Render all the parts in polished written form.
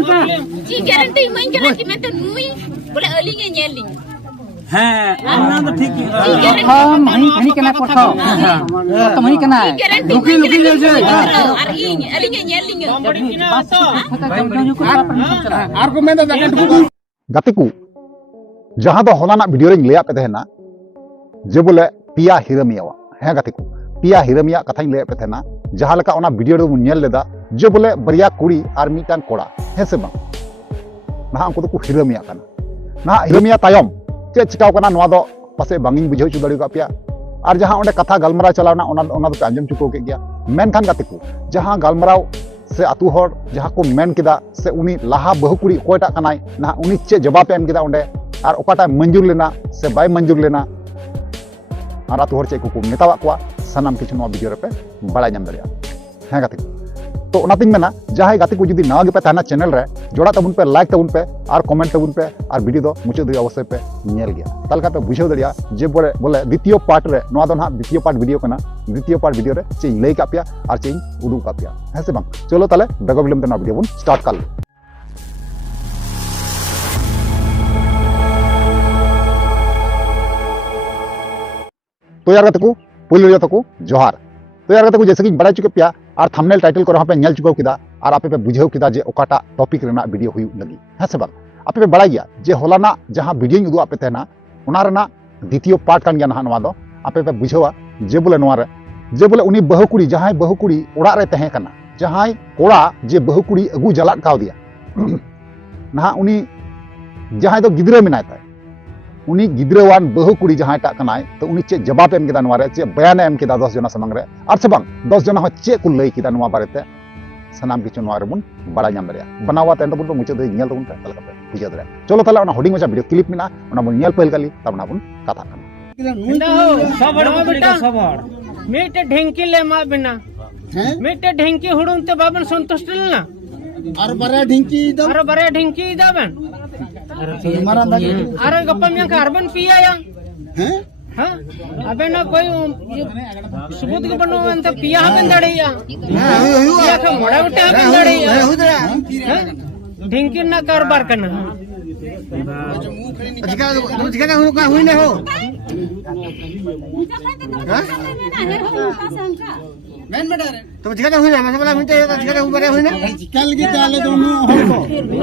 ची guarantee imine कना कि मैं तो नुई बोले अलिंगे नेलिंग हाँ अन्ना तो ठीक हम हनी कना कोठो तो मही कना लुकी जैसे और इन अलिंगे नेलिंग बड़ी किना तो आर को मैं तो गाते को जहां दो होना वीडियो रिंग लिया पे तेना जे बोले पिया हिरमिया है गाते को पिया हिरमिया कथा ले पे तेना जहां लका ओना वीडियो रे मुन नेल लेदा जे बोले बरिया कुड़ी आर मिटान कोड़ा है से बा ना उनको तो हिरमिया कना ना हिरमिया तायम चे चिकाव कना नवा दो पासे बांगिन बुझाव चु दड़ी का पिया और जहां ओंडे कथा गलमरा चलावना ओना दो आंजम चुको के गया मेन खान गाते को जहां गलमराव से आतु हर जहां को मेन किदा से उनी लाहा बहु कुड़ी कोयटा कनाय ना उनी चे जवाब एम किदा ओंडे और ओकाटा मंजूर लेना से बाय मंजूर लेना और आतु हर चे को मेतावा को सानाम किछु नवा वीडियो रे पे बड़ा नाम दरिया है गाते तो ओनातिन मेना जहां गाते को जुदी नवा गे पे ताना चैनल रे जोड़ा तबुन पे लाइक तबुन पे और कमेंट तबुन पे और वीडियो दो मुचे दो अवश्य पे नेल गया तालका पे बुझाव दरिया जे बोले द्वितीय पार्ट रे नवा दो ना द्वितीय पार्ट वीडियो कना द्वितीय पार्ट वीडियो रे चे लई का पिया और चे उदू का पिया है से बांग चलो ताले बेगो बिलम ते ना वीडियो बुन स्टार्ट कर तो यार गाते को पुल रे तको जोहार तो यार गाते को जैसे कि बड़ा चुके पिया और थंबनेल टाइटल को पे नेल चुकाव किदा और आपे पे बुझाव किदा जे ओकाटा टॉपिक रेना वीडियो हुई लगी है से बांग आपे पे बड़ा गया जे होलाना जहां वीडियो उदू आपे तेना ओना रेना द्वितीय पार्ट कान गया ना नवा दो आपे पे बुझावा जे बोले नवा रे जे बोले उनी बहु कुड़ी जहां बहु कुड़ी ओड़ा रे तहे कना जहां कोड़ा जे बहु कुड़ी अगु जलाट काव दिया ना उनी जहां दो गिद्रे मिनाय ताय उनी गिद्रेवान बहु कुड़ी जहां टा कनाय तो उनी चे जवाब एम किदा नवा रे चे बयान एम किदा 10 जना समंग रे और से बांग 10 जना हो चे को लई किदा नवा बारेते सनाम किछु नवा रे बुन बड़ा नाम दरिया बनावा तेन बुन मुचे दे नेल तबुन तल का बुझा दरे चलो तले ओना होडिंग मचा वीडियो क्लिप मिना ओना बुन नेल पहिल काली तब ना बुन कथा कना सबड़ बेटा सबड़ मीटे ढेंकी ले मा बिना मीटे ढेंकी हुडुन ते बाबन संतुष्ट लेना और बड़ा ढिंकी दाबन अरे गप्पा में कार्बन पिया या हैं हां अबे ना कोई सबूत के बनो अंत पिया हबन दड़िया या का मोड़ा उठे हबन दड़िया ढिंकी ना कारोबार करना जगह हुई ना हो मैन बेटा रे तो जगह हुई ना मतलब मिनटे जगह हुई बड़े हुई ना कल की चाले तो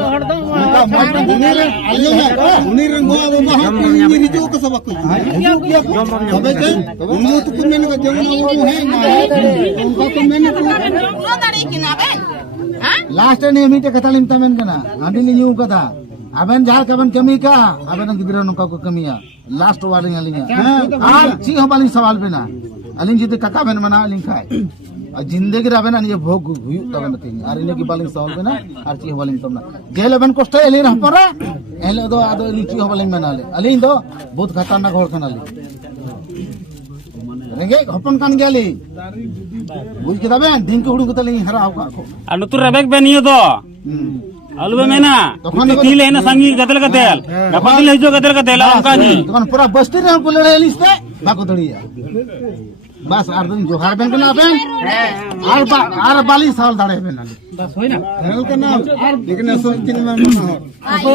हड़ दो उनी रंगो अब हम इंजी जो को सब कुछ तबे के उनु तो कुमेन को जमन वो है ना उनका तो मैंने नो दाड़ी किना बे हां लास्ट ने मीटे कथालिम तमेन कना आंडी ने न्यू कथा अबन जहां कबन कमी का अबन गिदरा नुका को कमिया लास्ट वाले अलिंग हां ची हम वाली सवाल पे ना अलिंग जी काका बन मना अलिंग खाए और जिंदगी रे अबन ये भोग हुई तबन तीन और इने की बालिंग सवाल पे ना और ची वाली तबना जेल अबन कष्ट एली रह परा एले दो आदो इली ची वाली मना ले अलिंग दो बहुत खतरनाक होल कना ले रेगे हपन कान गेली बुझ के दबन दिन के हुडू को तले हरा का को अनु तू रेबेक बेनियो दो अलबे मेना तिल है ना संगी गदल का तेल गपतिल हिजो गदल का तेल उनका जी तखन पूरा बस्ती रे बोले रे लिस्ते बाको दड़िया बस आर दिन जोहार बेन कना बेन आर बाली साल दाड़े बेन बस होई ना हेल के नाम लेकिन असर किन में ना हो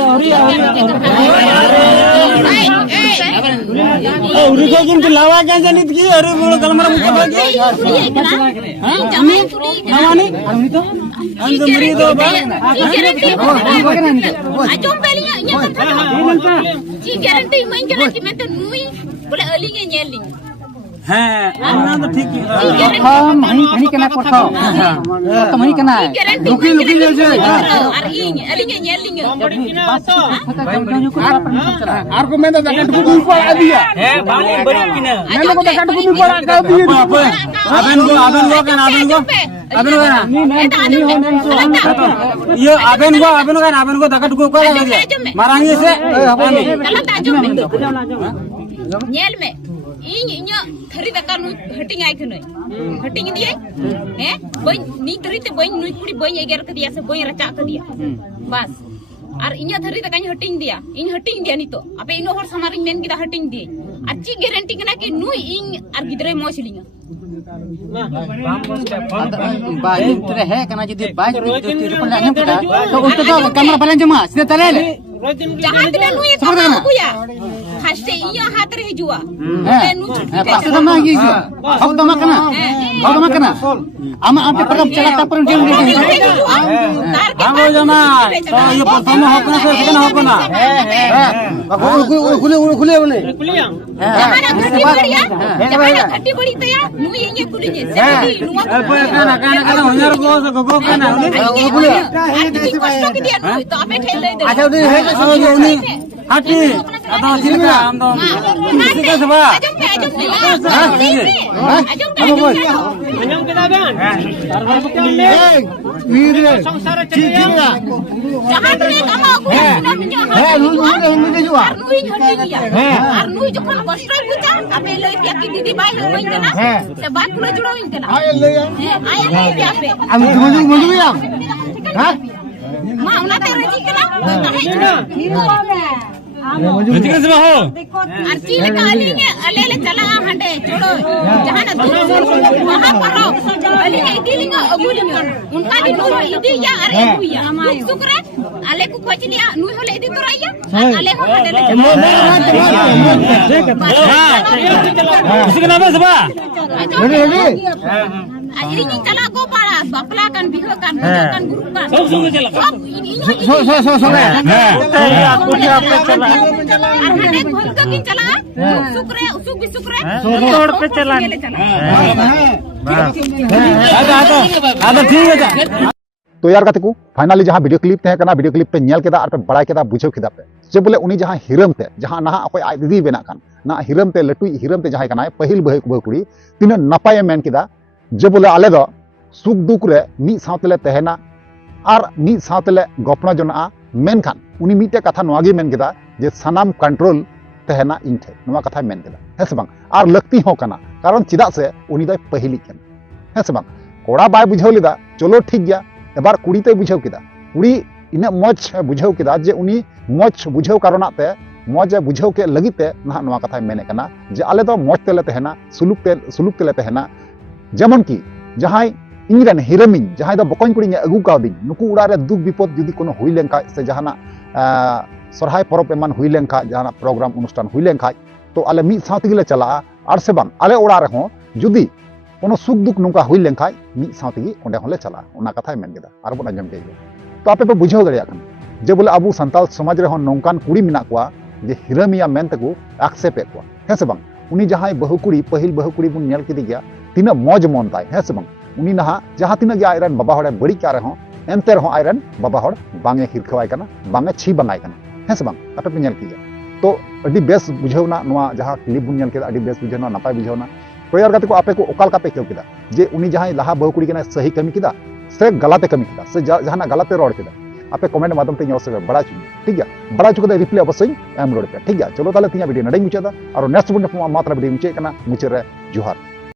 उरी को किन लावा के जनित की अरे बोल कलमरा मुझे हां नवानी अरे तो अंत मरी दो बा आजम पहले ये कथा ची गारंटी इमाइन कना कि मैं तो नुई बोले अलिंगे नेलिंग हाँ अन्ना तो ठीक हम हनी कना कोठो तो मही कना लुकी जैसे और इन अलिंगे नेलिंग बड़ी किना तो आर को मैं तो जगह को ऊपर आ दिया है बाली बड़ी किना मैंने को जगह को ऊपर आ दिया अबन को कहना ये अबन को दकट को का लगा दिया मारांगे से गलत आजम नेल में इन थरी दका नु हटिंग आइ खनय हटिंग दिए हैं बई नी तरी ते बई नुई कुड़ी बई एगर क दिया से बई रचा क दिया बस और इnya थरी दका हटिंग दिया इन हटिंग दिया नितो आपे इनो हर समारिंग मेन किदा हटिंग दिए आ ची गारंटी कना कि नुई इन आर गिदरे मोचलिंगा बाय तेरे है कना जदी बाय जदी रुपन आंजम केदा तो उसको तो कैमरा पहले जमा सीधे तले ले जहां तले नुई कमा कुया हस्ते इया हाथ रे जुआ नु पास तो ना ये हक तो मकना आमा आपे परम चला ता परम जेम दे आंगो जमा तो ये प्रथम हकना से सेकंड हकना खुले बने जहां घटी बड़ी तया नु ये कुलिजे सेदी नुआ काना हजार को काना कष्ट के दिया नु तो आपे खेल दे अच्छा उनी है उनी हाटी अदा सिलका हम तो सिका सबा आजम केदा बेन वीर संसार जहां तले कमा को है नुई जुआ नुई घटी गया और नुई जखन कष्ट बुझा आपे लई पिया की दीदी बाई हो गई ना से बात पूरा जुड़ाइन केना आए ले आए नहीं पिया पे हम मंजू या हां मां उना ते रजी केला रजिका से हो अर्ची लगा अलीने अलेले चला हंडे छोड़ो जहां ना वहां पर अलीने इदिलिंगा अगुलिंगा उनका भी नु इदी या अरे हुया सुकरे अले को खोज लिया नु होले इदी तो राया अले हो हंडे ले इसके नाम है सबा ready ini cala go para bapla kan biho kan guru kan सब संग चला सो aku dia apa चला arhane ghol ka kin chala sukre usuk bisukre तोड़ पे चला ada ठीक है तो यार गाते को फाइनली जहां वीडियो क्लिप तहे कना वीडियो क्लिप पे नेल केदा और पे बड़ा केदा बुझेव केदा पे जे बोले उनी जहां हिरम ते जहां नहा अकोय आय दीदी बेना कान ना हिरम ते लटुई हिरम ते जहां कना पहिल बहुकुड़ी तिना नपाय मेन केदा जे बोले आले दो सुख दुख रे मी सावतले तहेना और मी सावतले गपना जना मेन खान उनी मीटे कथा नवागी मेन केदा जे सनाम कंट्रोल तहेना इनठे नवा कथा मेन केदा है से बांग और लगती हो कना कारण चिदा से उनी दय पहिली केन है से बांग कोड़ा बाय बुझाव लेदा चलो ठीक गया एबार कुड़ी ते बुझाव केदा कुड़ी इना मज बुझाव केदा जे उनी मज बुझाव कारणते मज बुझाव के लगिते ना नवा कथा मेने कना जे आले दो मज तेले तहेना सुलुक तेले तहेना जेमन की जहां इनरन हिरमिन जहां दो बकन कुड़ी अगु काउदिन नुकु उड़ा रे दुख विपद जुदी कोनो हुई लेंखा से जहाना सरहाय परब एमान हुई लेंखा जहाना प्रोग्राम अनुष्ठान हुई लेंखा तो आले मी साथ गिले चला और से बांग आले उड़ा रे हो जुदी कोनो सुख दुख नुका हुई लेंखा मी साथ गी ओंडे होले चला ओना कथा मेन गेदा और बन अंजम के तो आपे पे बुझाव दरिया कन जे बोले अबु संताल समाज रे हो नौकान कुड़ी मिना कुआ जे हिरमिया मेन तको एक्सेप्ट कुआ है से बांग उनी जहां बहुकुड़ी पहिल बहुकुड़ी बुन नेल के दिया तीना मौज मन ताय है से बांग उनी नहा जहां तीना गे आयरन बाबा हड़े बड़ी क्या रहो एनते रहो आयरन बाबा हड़ बांगे हिरखवाय कना बांगे छी बंगाय कना है से बांग आपे पे नेल किया तो अडी बेस बुझावना नवा जहां क्लिप बुन नेल के अडी बेस बुझावना नापाय बुझावना तो यार गाते को आपे को ओकाल कापे केव किदा जे उनी जहां लहा बहुकुड़ी केना सही कमी किदा से गलते कमी किदा से जहां गलते रोड किदा आपे कमेंट माध्यम ते से बड़ा चुकी ठीक है बड़ा चुके रिप्लाई अवश्य एम रोड पे ठीक है चलो ताले तिया वीडियो नडे मुचादा और नेक्स्ट वीडियो मात्रा वीडियो मुचे कना मुचे रे जोहार